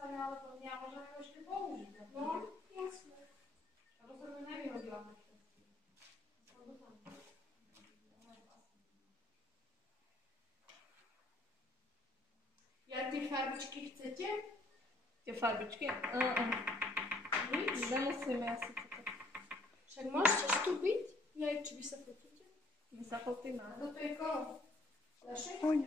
napísané, ale to ja môžeme ho ešte použiť. No, jasne. Rozhodne nevyhodila to všetky. Ja tie farbičky chcete? Tie farbičky? Nič? Nemusíme asi toto. Však môžete vstúpiť? Ja, či vy sa fotíte? My sa fotíme. A toto je koho? Vaše? Poď.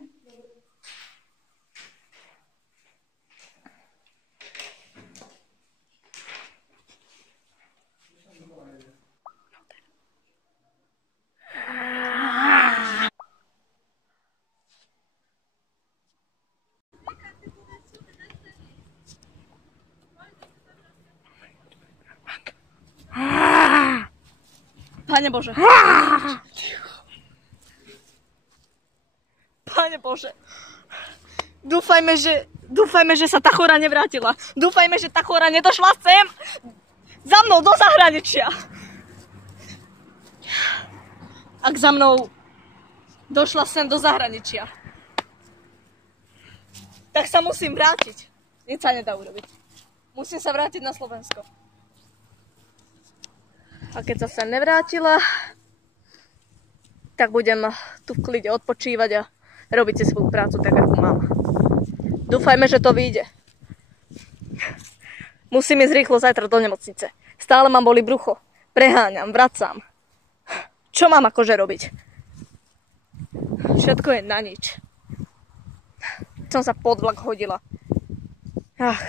Pane Bože. Pane Bože. Dúfajme, že sa tá chora nevrátila. Dúfajme, že tá chora nedošla sem za mnou do zahraničia. Ak za mnou došla sem do zahraničia, tak sa musím vrátiť. Nič sa nedá urobiť. Musím sa vrátiť na Slovensko. A keď sa sem nevrátila, tak budem tu v kľude odpočívať a robiť si svoju prácu tak, ako mám. Dúfajme, že to vyjde. Musím ísť rýchlo zajtra do nemocnice. Stále mám bolí brucho. Preháňam, vracam. Čo mám akože robiť? Všetko je na nič. Som sa pod vlak hodila. Ach.